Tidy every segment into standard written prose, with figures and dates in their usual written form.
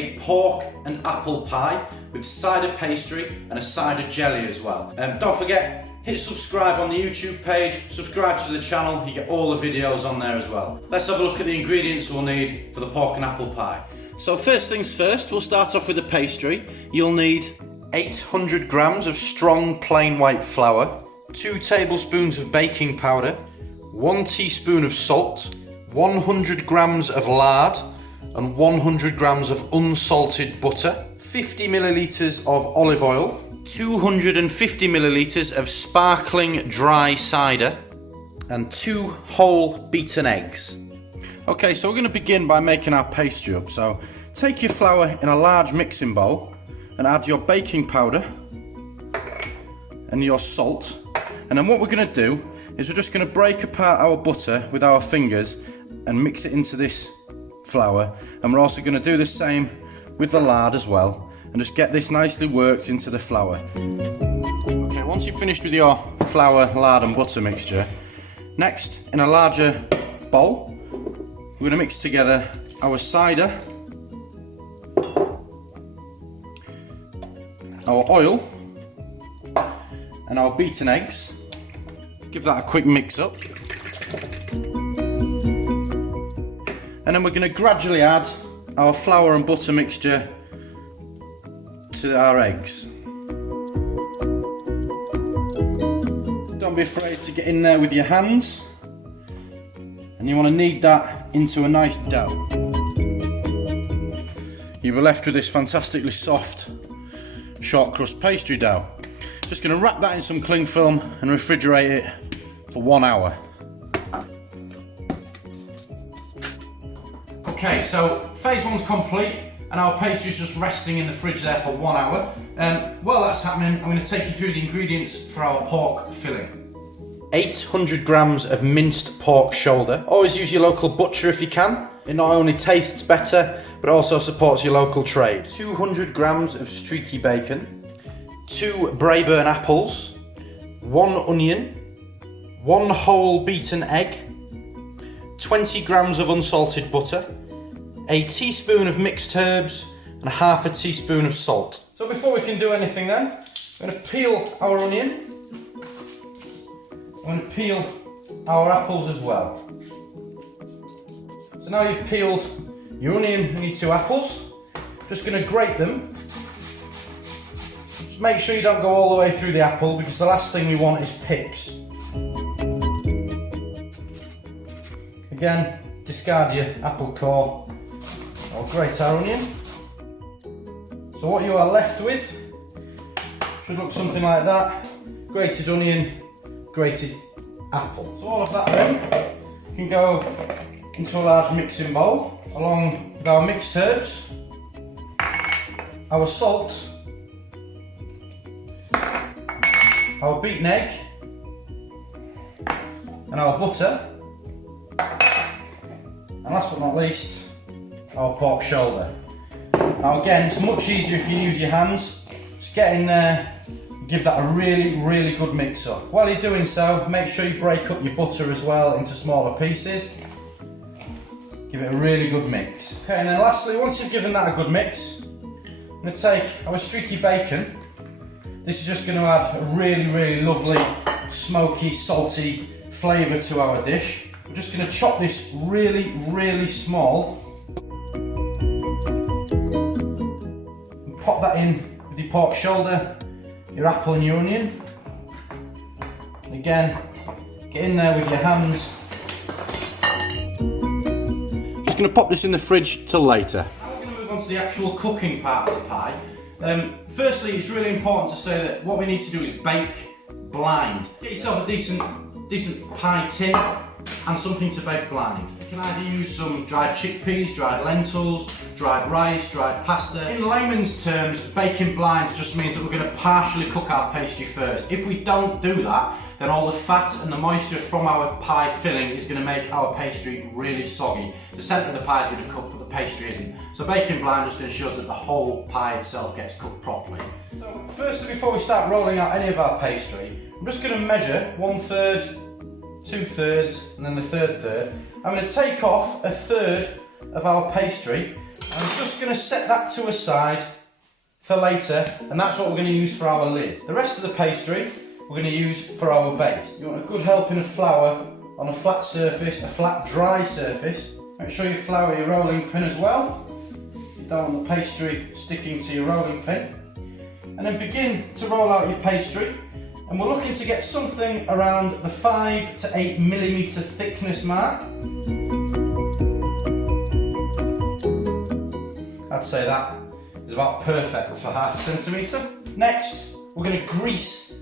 a pork and apple pie with cider pastry and a cider jelly as well. Don't forget, hit subscribe on the YouTube page, subscribe to the channel, you get all the videos on there as well. Let's have a look at the ingredients we'll need for the pork and apple pie. So first things first, we'll start off with the pastry. You'll need 800 grams of strong plain white flour, 2 tablespoons of baking powder, 1 teaspoon of salt, 100 grams of lard, and 100 grams of unsalted butter, 50 millilitres of olive oil, 250 millilitres of sparkling dry cider, and 2 whole beaten eggs. Okay, so we're going to begin by making our pastry up. So take your flour in a large mixing bowl and add your baking powder and your salt. And then what we're going to do is we're just going to break apart our butter with our fingers and mix it into this flour. And we're also going to do the same with the lard as well, and just get this nicely worked into the flour. Okay, once you've finished with your flour, lard and butter mixture, next in a larger bowl, we're going to mix together our cider, our oil, and our beaten eggs. Give that a quick mix up. And then we're going to gradually add our flour and butter mixture to our eggs. Don't be afraid to get in there with your hands. And you want to knead that into a nice dough. You'll be left with this fantastically soft short crust pastry dough. Just going to wrap that in some cling film and refrigerate it for 1 hour. Okay, so phase 1's complete and our pastry's just resting in the fridge there for 1 hour. While that's happening, I'm going to take you through the ingredients for our pork filling. 800 grams of minced pork shoulder. Always use your local butcher if you can. It not only tastes better, but also supports your local trade. 200 grams of streaky bacon, 2 Braeburn apples, 1 onion, 1 whole beaten egg, 20 grams of unsalted butter, a teaspoon of mixed herbs, and half a teaspoon of salt. So before we can do anything then, I'm going to peel our onion. I'm going to peel our apples as well. So now you've peeled your onion and your 2 apples, just going to grate them. Just make sure you don't go all the way through the apple, because the last thing we want is pips. Again, discard your apple core. I'll grate our onion. So what you are left with should look something like that. Grated onion, grated apple. So all of that then can go into a large mixing bowl along with our mixed herbs, our salt, our beaten egg, and our butter, and last but not least, our pork shoulder. Now again, it's much easier if you use your hands. Just get in there, give that a really good mix up. While you're doing so, make sure you break up your butter as well into smaller pieces. Give it a really good mix. Okay, and then lastly, once you've given that a good mix, I'm going to take our streaky bacon. This is just going to add a really lovely, smoky, salty flavour to our dish. We're just going to chop this really small. And pop that in with your pork shoulder, your apple and your onion. And again, get in there with your hands. Just going to pop this in the fridge till later. Now we're going to move on to the actual cooking part of the pie. Firstly, it's really important to say that what we need to do is bake blind. Get yourself a decent pie tin and something to bake blind. You can either use some dried chickpeas, dried lentils, dried rice, dried pasta. In layman's terms, baking blind just means that we're going to partially cook our pastry first. If we don't do that, then all the fat and the moisture from our pie filling is going to make our pastry really soggy. The centre of the pie is going to cook, but the pastry isn't. So baking blind just ensures that the whole pie itself gets cooked properly. So firstly, before we start rolling out any of our pastry, I'm just going to measure 1/3, 2/3, and then the third third. I'm going to take off 1/3 of our pastry I'm just going to set that to a side for later, and that's what we're going to use for our lid. The rest of the pastry we're going to use for our base. You want a good helping of flour on a flat surface, a flat dry surface. Make sure you flour your rolling pin as well. You don't want the pastry sticking to your rolling pin. And then begin to roll out your pastry. And we're looking to get something around the 5 to 8 millimetre thickness mark. I'd say that is about perfect for 1/2 centimetre. Next, we're going to grease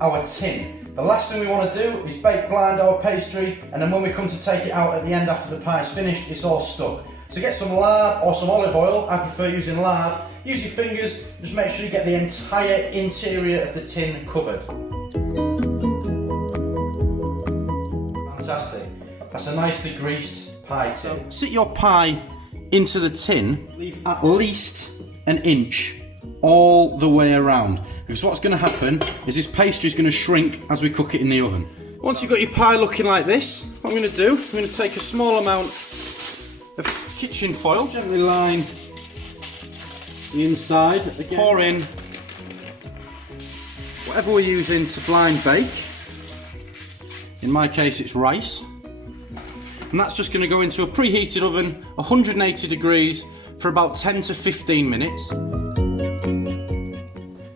our tin. The last thing we want to do is bake blind our pastry, and then when we come to take it out at the end after the pie is finished, it's all stuck. So get some lard or some olive oil. I prefer using lard. Use your fingers, just make sure you get the entire interior of the tin covered. Fantastic. That's a nicely greased pie tin. Sit your pie into the tin, leave at least an inch all the way around, because what's going to happen is this pastry is going to shrink as we cook it in the oven. Once you've got your pie looking like this, what I'm going to do, I'm going to take a small amount of kitchen foil, gently line the inside, again, pour in whatever we're using to blind bake. In my case it's rice, and that's just going to go into a preheated oven, 180 degrees, for about 10 to 15 minutes.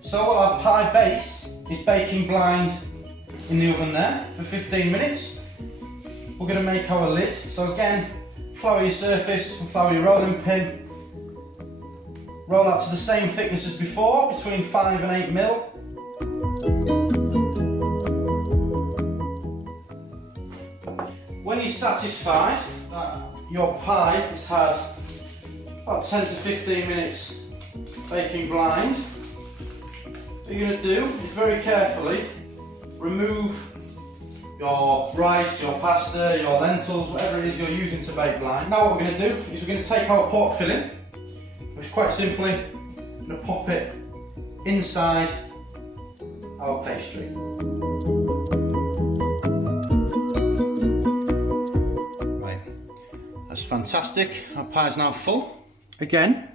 So our pie base is baking blind in the oven there for 15 minutes. We're going to make our lid. So again, flour your surface and flour your rolling pin. Roll out to the same thickness as before, between 5 and 8 mil. When you're satisfied that your pie has had about 10 to 15 minutes baking blind, what you're going to do is very carefully remove your rice, your pasta, your lentils, whatever it is you're using to bake blind. Now what we're going to do is we're going to take our pork filling, which quite simply, I'm going to pop it inside our pastry. Right, that's fantastic. Our pie is now full. Again,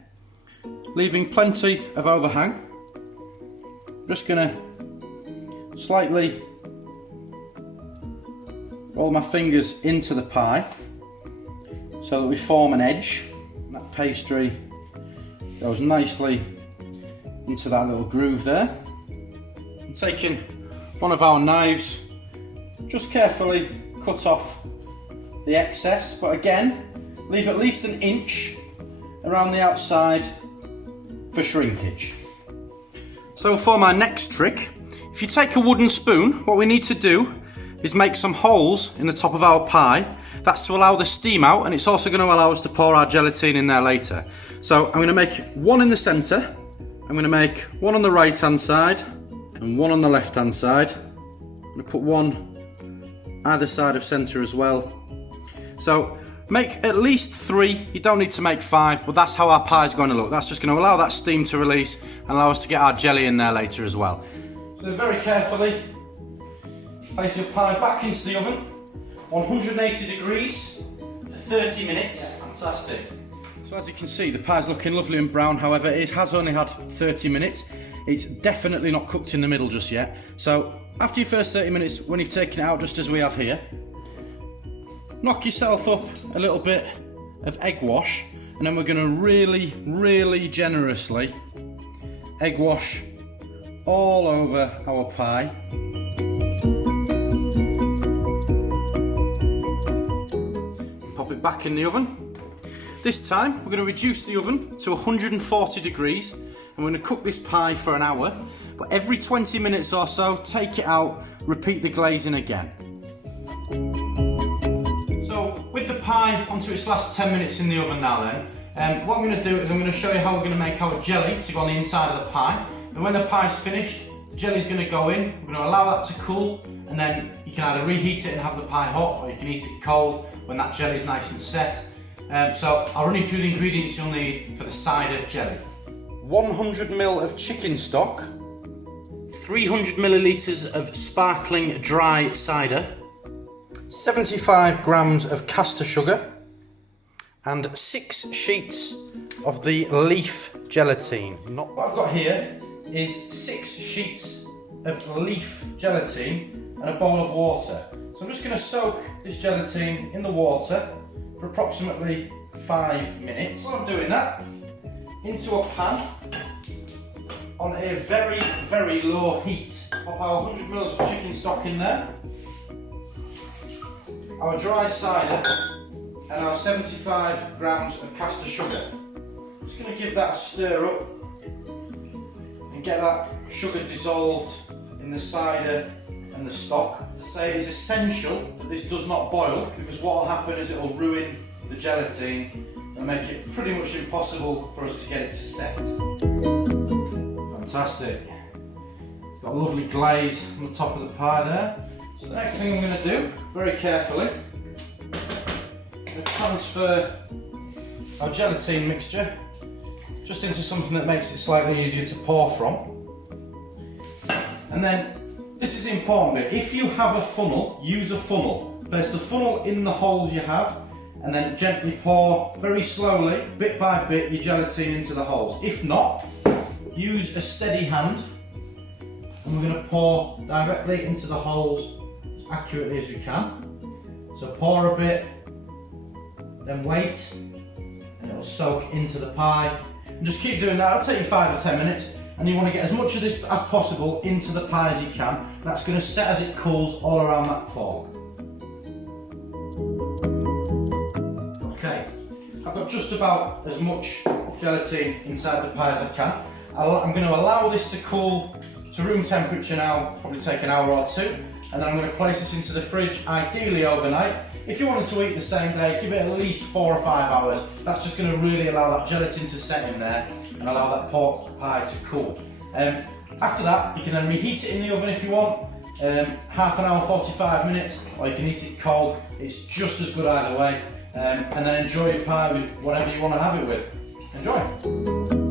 leaving plenty of overhang. Just going to slightly roll my fingers into the pie so that we form an edge. And that pastry goes nicely into that little groove there. And taking one of our knives, just carefully cut off the excess, but again, leave at least an inch around the outside for shrinkage. So for my next trick, if you take a wooden spoon, what we need to do is make some holes in the top of our pie. That's to allow the steam out, and it's also going to allow us to pour our gelatine in there later. So I'm going to make one in the centre, I'm going to make one on the right hand side and one on the left hand side. I'm going to put one either side of centre as well. So make at least 3, you don't need to make 5, but that's how our pie is going to look. That's just going to allow that steam to release and allow us to get our jelly in there later as well. So very carefully place your pie back into the oven, 180 degrees for 30 minutes. Fantastic. So as you can see, the pie's looking lovely and brown. However, it has only had 30 minutes. It's definitely not cooked in the middle just yet. So after your first 30 minutes, when you've taken it out, just as we have here, knock yourself up a little bit of egg wash, and then we're going to really generously egg wash all over our pie. Pop it back in the oven. This time we're going to reduce the oven to 140 degrees and we're going to cook this pie for an hour, but every 20 minutes or so take it out, repeat the glazing again. With the pie onto its last 10 minutes in the oven now then, what I'm going to do is I'm going to show you how we're going to make our jelly to go on the inside of the pie. And when the pie's finished, the jelly's going to go in, we're going to allow that to cool, and then you can either reheat it and have the pie hot, or you can eat it cold when that jelly's nice and set. So I'll run you through the ingredients you'll need for the cider jelly. 100 ml of chicken stock, 300 millilitres of sparkling dry cider, 75 grams of caster sugar, and 6 sheets of the leaf gelatine. What I've got here is 6 sheets of leaf gelatine and a bowl of water. So I'm just going to soak this gelatine in the water for approximately 5 minutes. While I'm doing that, into a pan on a very, very low heat. Pop our 100 ml of chicken stock in there, our dry cider and our 75 grams of caster sugar. Just going to give that a stir up and get that sugar dissolved in the cider and the stock. As I say, it's essential that this does not boil, because what will happen is it will ruin the gelatine and make it pretty much impossible for us to get it to set. Fantastic. It's got a lovely glaze on the top of the pie there. So the next thing I'm going to do, very carefully, I'm going to transfer our gelatine mixture just into something that makes it slightly easier to pour from. And then, this is the important bit, if you have a funnel, use a funnel. Place the funnel in the holes you have and then gently pour very slowly, bit by bit, your gelatine into the holes. If not, use a steady hand and we're going to pour directly into the holes as accurately as we can. So pour a bit, then wait, and it'll soak into the pie. And just keep doing that. It'll take you 5 or 10 minutes, and you want to get as much of this as possible into the pie as you can. That's going to set as it cools all around that pork. Okay, I've got just about as much gelatine inside the pie as I can. I'm going to allow this to cool to room temperature now, probably take an hour or two, and then I'm going to place this into the fridge, ideally overnight. If you wanted to eat the same day, give it at least 4 or 5 hours. That's just going to really allow that gelatin to set in there and allow that pork pie to cool. After that, you can then reheat it in the oven if you want, half an hour, 45 minutes, or you can eat it cold. It's just as good either way. And then enjoy your pie with whatever you want to have it with. Enjoy!